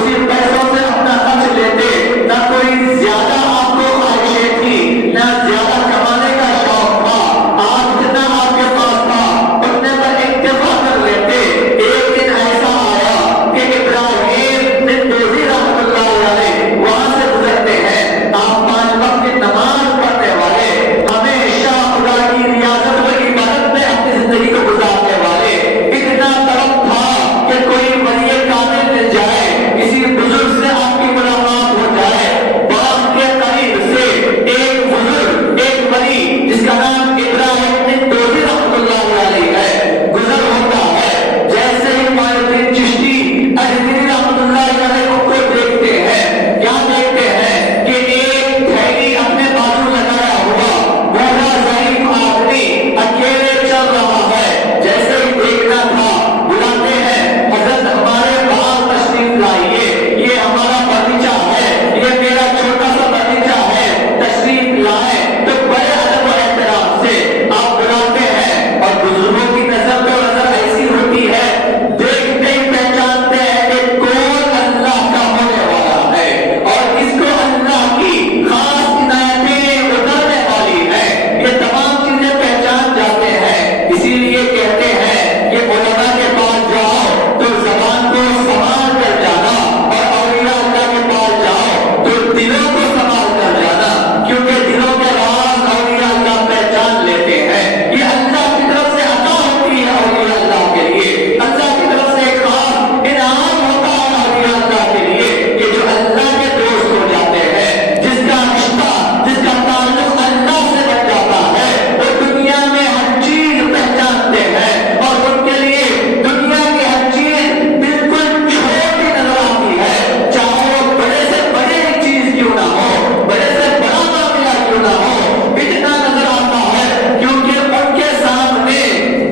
اسی پیسوں سے اپنا خرچ لیتے، نہ کوئی زیادہ آپ کو خواہشیں تھی، نہ زیادہ کمانے کا شوق تھا، آپ جتنا آپ کے پاس تھا اتنے پر اکتفا کر لیتے۔ ایک دن ایسا آیا کہ ابراہیم بن دوزی رحمۃ اللہ علیہ وہاں سے گزرتے ہیں، آپ 5 وقت کی نماز پڑھنے والے، ہمیشہ خدا کی ریاضت و عبادت میں اپنی زندگی کو گزارنے والے، اتنا طلب تھا کہ کوئی ولی کامل مل جائے، کسی بزرگ سے آپ کی ملاقات ہو جائے۔ باغ کے قریب سے ایک بزرگ، ایک ولی جس کا نام ابراہیم بن دوزی رحمۃ اللہ علیہ ہے، گزر ہوتا ہے۔ جیسے ہی معین الدین چشتی اجمیری رحمۃ اللہ علیہ کو دیکھتے ہیں، کیا دیکھتے ہیں کہ ایک تھیلی اپنے بازو لگایا ہوا بوڑھا ضعیف آدمی اکیلے چل رہا ہے۔ جیسے ہی دیکھنا تھا بلاتے ہیں، حضرت ہمارے باغ تشریف لائیے، یہ ہمارا باغیچہ ہے، یہ میرا چھوٹا سا باغیچہ ہے، تشریف لائیں۔ تو بڑے ادب و احترام سے آپ بلاتے ہیں، اور بزرگوں کی نظر تو نظر ایسی ہوتی ہے، دیکھتے ہی پہچانتے ہیں کہ کون اللہ کا ہونے والا ہے اور اس کو اللہ کی خاص عنایتیں اترنے والی ہیں، یہ تمام چیزیں پہچان جاتے ہیں۔ اسی لیے کہتے ہیں کہ علماء کے پاس جاؤ تو زبان کو سنبھال کر جانا، اور اولیاء اللہ کے پاس جاؤ تو دلوں کو سنبھال کر جانا، کیونکہ دلوں کے راز اولیاء اللہ پہچان لیتے ہیں۔ یہ اللہ کی طرف سے عطا ہوتی ہے اولیاء اللہ کے لیے، اللہ کی طرف سے ایک خاص انعام ہوتا ہے اولیاء اللہ کے لیے کہ جو اللہ کے دوست ہو جاتے ہیں، جس کا رشتہ، جس کا تعلق اللہ سے بن جاتا ہے، وہ دنیا میں ہر چیز پہچانتے ہیں، اور ان کے لیے دنیا کی ہر چیز بالکل چھوٹی نظر آتی ہے، چاہے وہ بڑے سے بڑے چیز کیوں نہ ہو، بڑے سے بڑا معاملہ کیوں نہ ہو، اتنا نظر آتا ہے، کیونکہ ان کے سامنے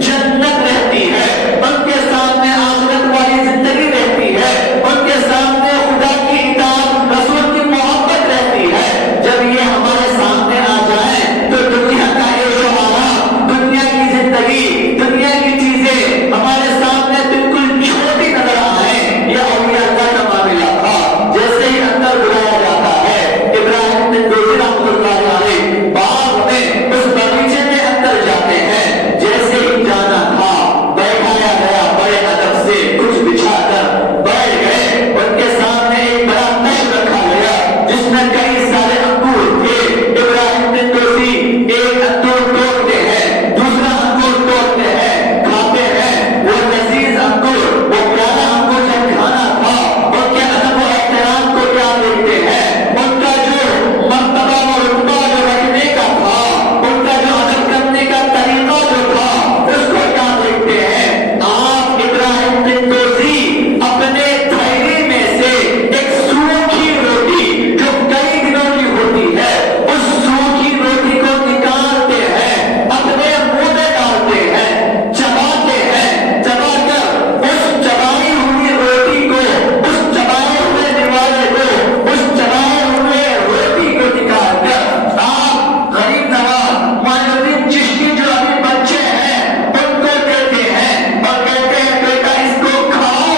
جنت رہتی ہے، ان کے سامنے آخرت والی زندگی رہتی ہے، ان کے سامنے خدا کی اطاعت، رسول کی محبت رہتی ہے۔ جب یہ ہمارے سامنے آ جائیں تو دنیا کا عیش و آرام، دنیا کی زندگی، دنیا کی چیزیں ہمارے سامنے بالکل چھوٹی نظر آئیں۔ یہ اولیاء اللہ کا معاملہ تھا۔ جیسے ہی اندر بلایا جاتا ہے، ابراہیم بن دوزی رحمۃ اللہ علیہ باغ میں اس باغیچے میں اندر جاتے ہیں۔ جیسے ہی جانا تھا بیٹھایا گیا، بڑے ادب سے کچھ بچھا کر بیٹھ گئے۔ ان کے سامنے ایک بڑا تخت رکھا گیا جس میں کئی سارے انگور تھے۔ ابراہیم بن دوزی ایک انگور توڑتے ہیں، دوسرا انگور توڑتے ہیں، کھاتے ہیں۔ وہ لذیذ انگور، وہ پیارا انگور جب کھانا تھا، ان کے ادب و احترام کو کیا دیکھتے ہیں، ان کا جو مرتبہ و رتبہ جو رکھنے کا تھا، ان کا جو ادب کرنے کا طریقہ جو تھا، اس کو کیا دیکھتے ہیں۔ آپ ابراہیم بن دوزی اپنے تھیلی میں سے ایک سوکھی روٹی جو کئی دنوں کی ہوتی ہے، اس سوکھی روٹی کو نکالتے ہیں، اپنے منہ میں ڈالتے ہیں، چباتے ہیں، چبا کر اس چبائی ہوئی روٹی کو، اس چبائے ہوئے نوالے کو، اس چبائے ہوئے روٹی کو نکال کر آپ غریب نواز معین الدین چشتی جو ابھی بچے ہیں ان کو دیتے ہیں، اور کہتے ہیں بیٹا اس کو کھاؤ،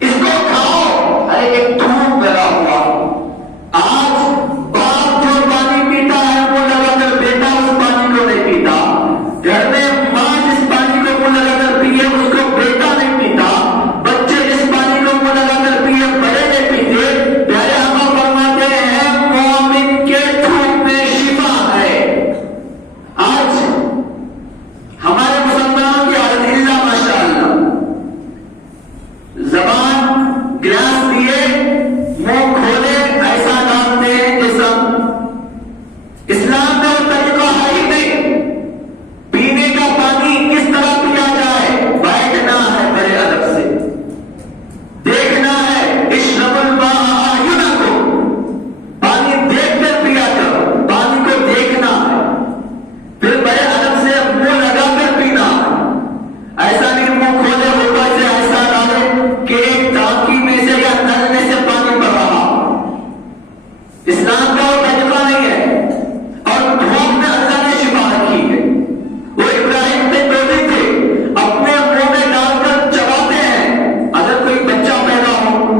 اس کو کھاؤ۔ ارے ایک دھوپ میرا ہوا، آج باپ جو پانی پیتا ہے وہ لگا کر بیٹا اس پانی کو نہیں پیتا، گھر میں ماں جس پانی کو منہ لگا کر پیے اس کو بیٹا نہیں پیتا، بچے جس پانی کو منہ لگا کر پیے بڑے نہیں پیتے۔ پیارے آقا فرماتے ہیں مومن کے دھوپ میں شفا ہے۔ آج ہمارے مسلمانوں کی حالت اللہ ماشاءاللہ، زبان گلاس دیے منہ کھولے ایسا ڈالتے ہیں جسم، اسلام میں وہ طریقہ ہے ہی نہیں۔ پینے کا پانی کس طرح پیا جائے، بیٹھنا ہے بڑے ادب سے، دیکھنا ہے، اشرب الماء اعینکم، پانی دیکھ کر پیا کرو، پانی کو دیکھنا ہے، پھر بڑے ادب سے منہ لگا کر پینا ہے۔ ایسا نہیں منہ کھولے اوپر سے ایسا ڈالے کہ ایک ٹانکی میں سے یا نل میں سے پانی بڑھ رہا۔ اسلام کا وہ طریقہ نہیں ہے، اور دھوپ میں اللہ نے شفا رکھی ہے۔ وہ ابراہیم بن دوزی تھے، اپنے منہ میں ڈال کر چباتے ہیں۔ اگر کوئی بچہ پیدا ہو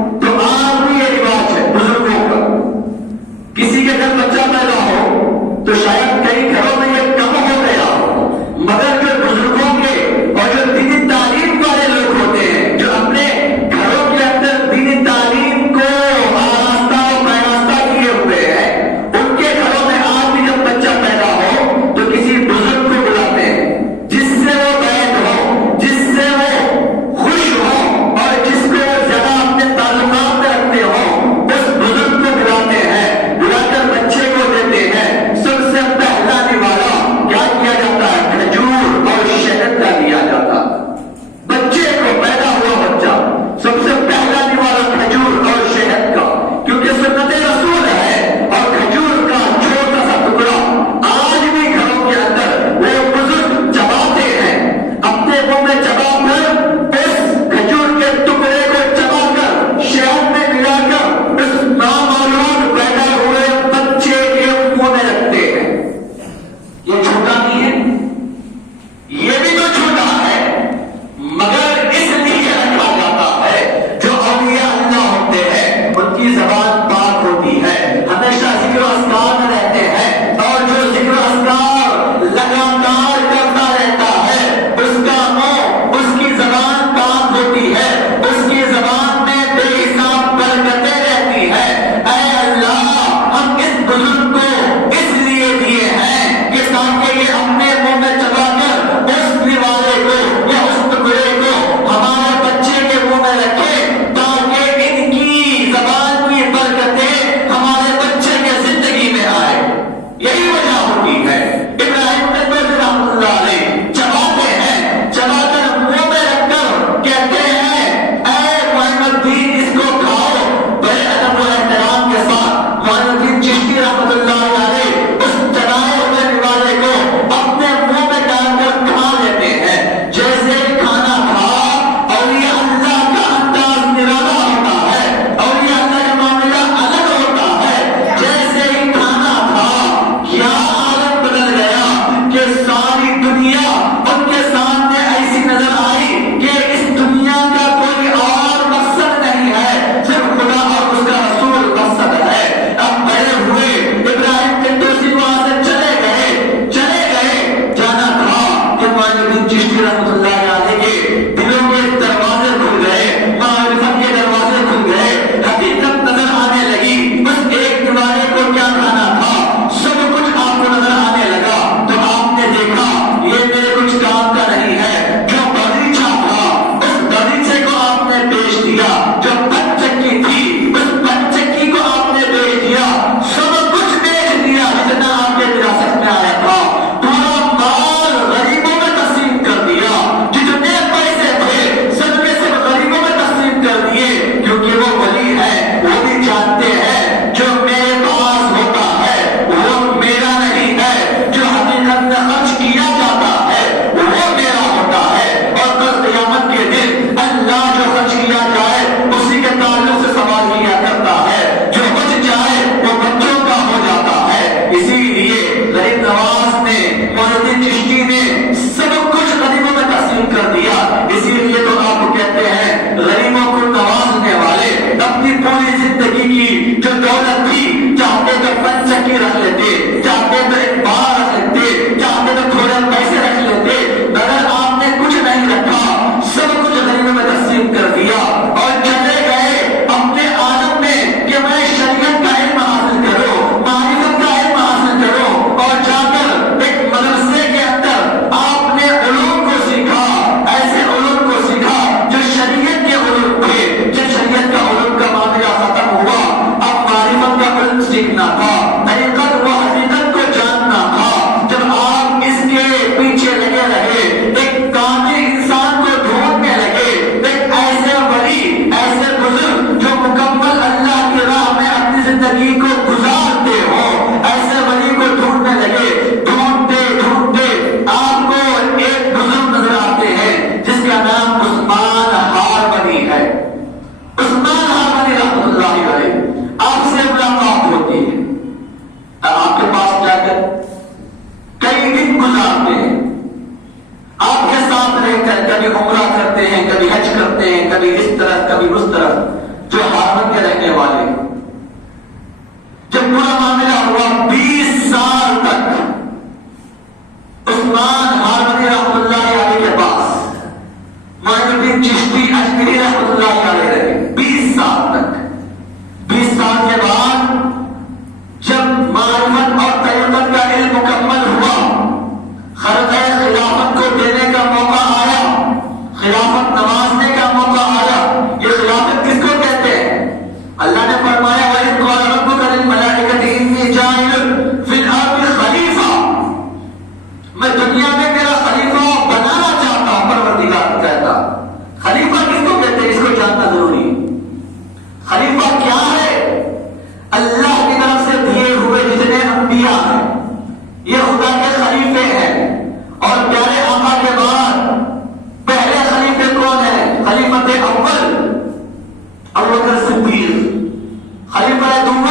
بکر صدیق، خلیفہ دوم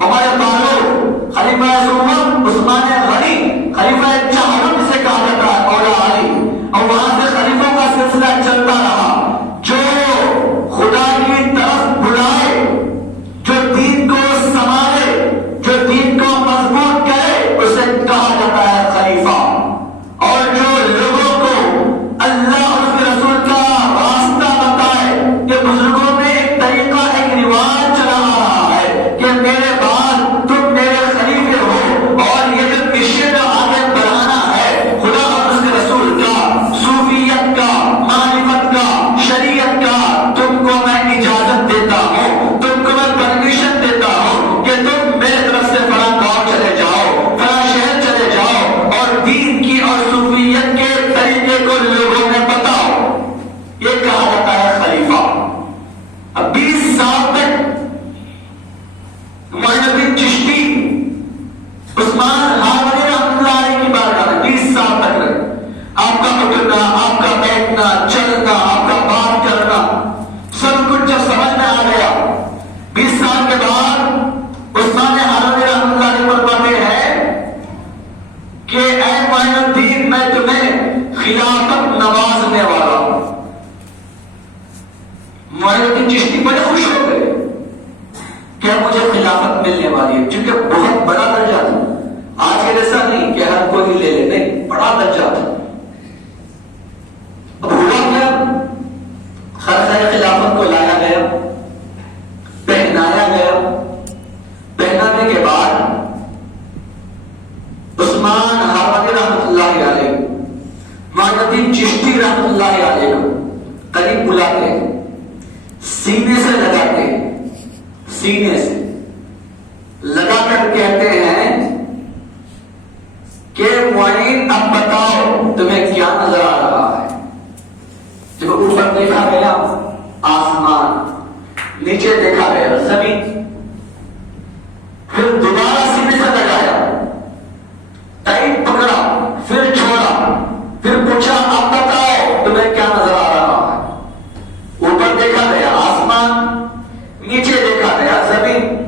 عمر فاروق، خلیفہ ثالث عثمان غنی، خلیفہ چہارم جسے کہا جاتا ہے مولا علی، اور وہاں سے خلیفوں کا سلسلہ چلتا رہا۔ جو خدا کی طرف بلائے، جو دین کو سنبھالے، جو دین کو مضبوط کرے، اسے کہا جاتا ہے خلیفہ۔ اور جو لوگوں کو اللہ اور اس کے رسول کا راستہ بتائے، کہ بزرگوں میں ایک طریقہ، ایک رواج چلا آ رہا ہے کہ میرے بعد تم میرے خلیفے ہو، اور یہ جو مشن آگے بڑھانا ہے خدا اور اس کے رسول کا، صوفیت کا، معرفت کا، شریعت کا، تم کو میں اجازت دیتا ہوں، تم کو میں پرمیشن دیتا ہوں کہ تم میرے طرف سے فلاں گاؤں چلے جاؤ، فلاں شہر چلے جاؤ، اور دین کی اور صوفیت کے طریقے کو لوگوں میں بتاؤ۔ یہ کہا جاتا ہے خلیفہ۔ اب 20 سال تک معین الدین چشتی، عثمان ہارونی رحمۃ اللہ علیہ کی بارگاہ میں 20 سال تک رہے۔ آپ کا اٹھنا، آپ کا بیٹھنا، چلنا، آپ کا بات کرنا، سب کچھ جب سمجھ میں آ گیا، 20 سال کے بعد عثمان ہارونی رحمۃ اللہ علیہ فرماتے ہیں کہ اے معین الدین، میں تمہیں خلافت نوازنے والا ہوں۔ معین الدین چشتی بڑے خوش ہو گئے کہ مجھے خلافت ملنے والی ہے، کیونکہ بہت بڑا درجہ تھا، آج کے جیسا نہیں کہ ہر کوئی لے لے، نہیں، بڑا درجہ تھا۔ اب ہوا کیا، خرخر خلافت کو لایا گیا، پہنایا گیا، پہنانے کے بعد عثمان ہارونی رحمۃ اللہ علیہ، معین الدین چشتی رحمۃ اللہ علیہ کو قریب بلاتے ہیں، سینے سے لگاتے ہیں، سینے سے لگا کر کہتے ہیں کہ معین اب بتاؤ تمہیں کیا نظر آ رہا ہے؟ جب اوپر دیکھا گیا آسمان، نیچے دیکھا گیا زمین، پھر دوبارہ سینے سے لگایا، ٹائٹ پکڑا، پھر چھوڑا، پھر پوچھا اب بتاؤ تمہیں کیا نظر آ رہا ہے؟ اوپر دیکھا گیا آسمان، نیچے دیکھا گیا زمین،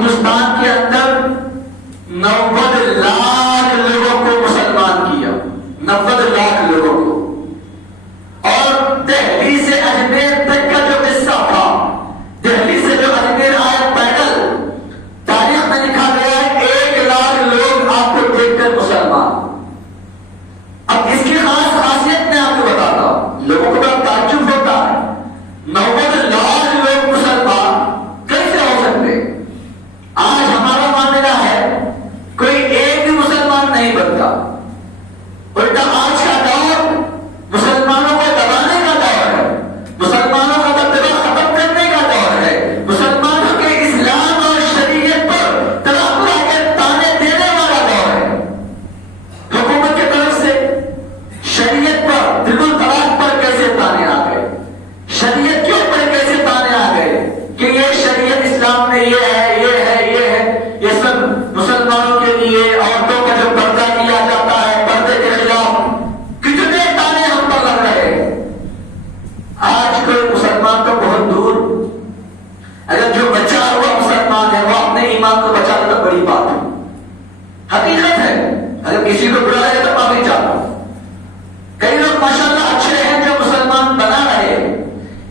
ہندوستان کے اندر 90 لاکھ لوگوں کو مسلمان کیا، 90 لاکھ لوگوں کو. اور دہلی سے اجمیر تک کا جو قصہ تھا، دہلی سے جو اجمیر آیا پیدل، تاریخ میں لکھا گیا ہے 1 لاکھ لوگ آپ کو دیکھ کر مسلمان. اب اس کی خاص خاصیت میں آپ کو بتاتا ہوں، لوگوں کو بڑا تعجب ہوتا ہے 90 لاکھ لوگ مسلمان کیسے ہو سکتے. آج ہمارا معاملہ ہے کوئی ایک بھی مسلمان نہیں بنتا، الٹا آج کا دور مسلمانوں کو دبانے کا دور ہے، مسلمانوں کا دبدبہ ختم کرنے کا دور ہے، مسلمانوں کے اسلام اور شریعت پر طرح طرح کے تانے دینے والا دور ہے. حکومت کی طرف سے شریعت پر، بالکل طلاق پر کیسے تانے آ گئے، شریعت کے اوپر کیسے تانے آ گئے کہ یہ شریعت اسلام میں یہ ہے، یہ ہے، یہ ہے، یہ سب مسلمانوں کے لیے. عورتوں کا جو پردہ کیا جاتا ہے، پردے کے خلاف کتنے تانے ہم پر لگ رہے ہیں. آج کوئی مسلمان تو بہت دور، اگر جو بچا ہوا مسلمان ہے وہ اپنے ایمان کو بچا لے تو بڑی بات ہے، حقیقت ہے. اگر کسی کو برا لگے تو معافی چاہتا ہوں. کئی لوگ ماشاءاللہ اچھے ہیں جو مسلمان بنا رہے ہیں.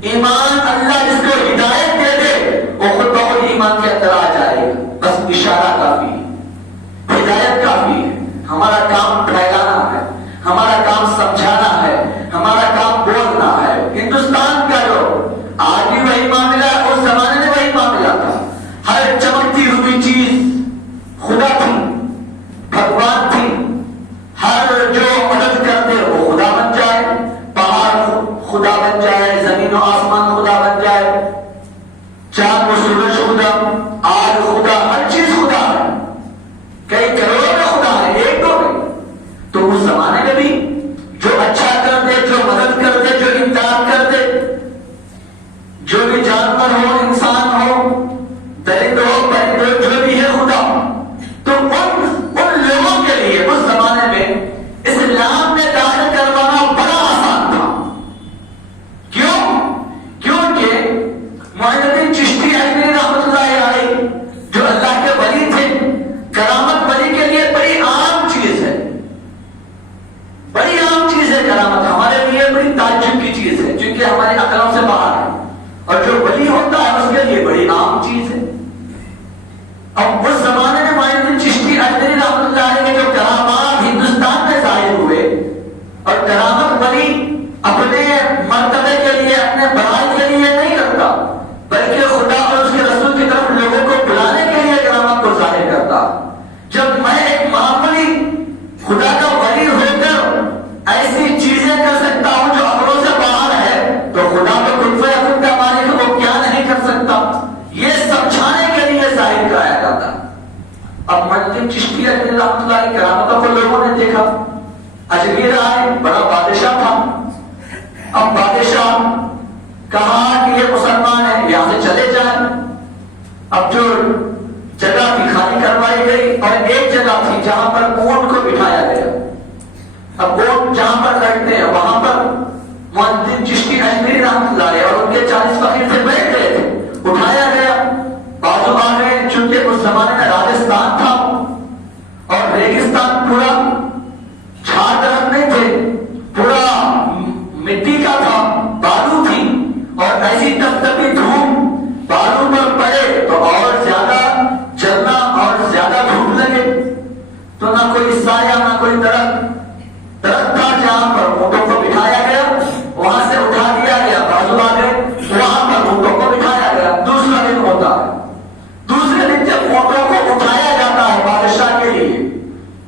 ایمان اللہ جس کو ہدایت دے دے وہ خود بخود ایمان کے اندر آ جائے گا. بس اشارہ کافی ہے، ہدایت کافی ہے. ہمارا کام پھیلانا ہے، ہمارا کام سمجھانا ہے، ہمارا کام بولنا ہے. ہندوستان کا جو آج بھی وہی معاملہ ہے، اس زمانے میں وہی معاملہ تھا. ہر چمکتی ہوئی چیز خدا تھی، بھگوان تھی. ہر جو مدد کرتے وہ خدا بن جائے، پہاڑ خدا بن جائے، زمین و آسمان خدا بن جائے، چاند و سورج خدا، آگ خدا، ہر چیز خدا ہے. کئی کروڑوں میں خدا ہے، ایک دو نہیں. تو اس زمانے میں بھی جو اچھا کر دے، جو مدد کر دے، جو امداد کر دے، جو بھی جانور ہو، انسان ہو، درند ہو، پرند، جو بھی ہے خدا. تو ان لوگوں کے لیے اس زمانے میں اسلام میں داخل کروانا بڑا آسان تھا. کیونکہ معین الدین چشتی اجمیری رحمۃ اللہ علیہ جو اللہ کے ولی تھے، کرامت ولی کے لیے بڑی عام چیز ہے، بڑی عام چیز ہے کرامت. ہمارے لیے بڑی تعجب کی چیز ہے کیونکہ ہماری عقلوں سے باہر ہے، اور جو ولی ہوتا ہے اس کے لیے بڑی عام چیز ہے. اب اس زمانے میں معین الدین چشتی اجمیری رحمۃ اللہ علیہ کے جو کرامات ہندوستان میں ظاہر ہوئے، اور کرامت ولی اپنے مرتبے کے لیے، اپنے بڑائی کے لیے نہیں کرتا، بلکہ خدا اور اس کے رسول کی طرف لوگوں کو بلانے کے لیے کرامت کو ظاہر کرتا. جب میں ایک معمولی خدا کا ولی ہو کر ایسی چیزیں کر سکتا ہوں جو عقلوں سے باہر ہے، تو خدا تو کن فیکون کا مالک وہ کیا نہیں کر سکتا. یہ سمجھانے کے لیے ظاہر کرایا جاتا. اب معین الدین چشتی اجمیری رحمۃ اللہ علیہ کرامتوں کو لوگوں نے دیکھا. اجمیر آئے، بڑا بادشاہ تھا. اب بادشاہ کہا کہ یہ مسلمان ہے، یہاں سے چلے جائیں. اب جو جگہ تھی خالی کروائی گئی، اور ایک جگہ تھی جہاں پر اونٹ کو بٹھایا گیا. اب اونٹ جہاں پر لڑتے ہیں وہاں پر معین الدین چشتی اجمیری رحمۃ اللہ علیہ اور ان کے 40 فقیر سے بیٹھ گئے تھے. اٹھایا گیا، بازو آ گئے. چونکہ اس زمانے میں راجستھان تھا اور ریگستان، پورا جھاڑ درخت نہیں تھے، پورا مٹی کا تھا، بالو تھی، اور ایسی تپتپی دھوپ بالو پر پڑے تو اور زیادہ جلنا اور زیادہ دھوپ لگے. تو نہ کوئی سایہ نہ کوئی درخت تھا جہاں پر اونٹوں کو بٹھایا گیا. وہاں سے اٹھا دیا گیا، بازو آ گئے، وہاں پر اونٹوں کو بٹھایا گیا. دوسرا دن ہوتا ہے، دوسرے دن جب اونٹوں کو اٹھایا جاتا ہے بادشاہ کے لیے،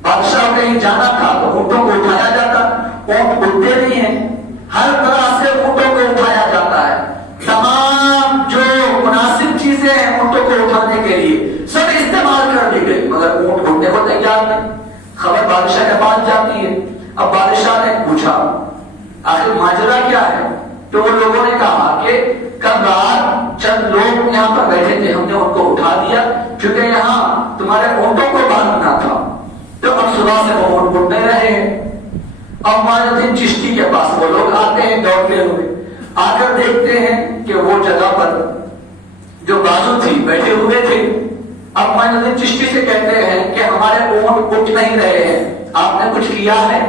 بادشاہ کہیں جانا تھا تو اونٹوں کو اٹھایا جاتا. اونٹ اٹھتے نہیں ہیں، ہر طرح سے اونٹوں کو اٹھایا جاتا ہے. تمام جو مناسب چیزیں ہیں اونٹوں کو اٹھانے کے لیے سب استعمال کر دی گئی، مگر اونٹ اٹھنے کو تیار نہیں. خبر بادشاہ کے پاس جاتی ہے. اب بادشاہ نے پوچھا آخر ماجرا کیا ہے؟ تو وہ لوگوں نے کہا کہ کل رات چند لوگ یہاں پر بیٹھے تھے، ہم نے ان کو اٹھا دیا کیونکہ یہاں تمہارے اونٹوں کو باندھنا تھا. تو اب صبح سے وہ اونٹ اٹھنے رہے ہیں. اب معین الدین چشتی کے پاس وہ لوگ آتے ہیں دوڑتے ہوئے، آ کر دیکھتے ہیں کہ وہ جگہ پر جو بازو تھی بیٹھے ہوئے تھے. اب معین چشتی سے کہتے ہیں کہ ہمارے اونٹ اٹھ نہیں رہے ہیں، آپ نے کچھ کیا ہے؟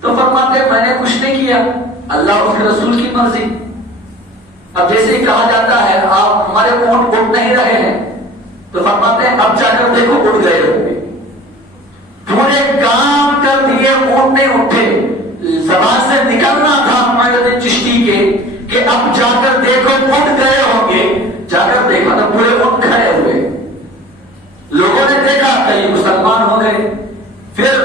تو فرماتے ہیں میں نے کچھ نہیں کیا، اللہ اور اس کے رسول کی مرضی۔ اب جیسے ہی کہا جاتا ہے آپ ہمارے اونٹ اٹھ نہیں رہے ہیں، تو فرماتے ہیں اب جا کر دیکھو اٹھ گئے ہوں گے۔ پورے کام کر دیے، اونٹ نہیں اٹھے، زبان سے نکلنا تھا معین چشتی کے کہ اب جا کر دیکھو اٹھ گئے ہوں گے۔ جا کر دیکھا تو پورے اونٹ کھڑے ہوئے، لوگوں نے دیکھا کئی مسلمان ہو گئے۔ پھر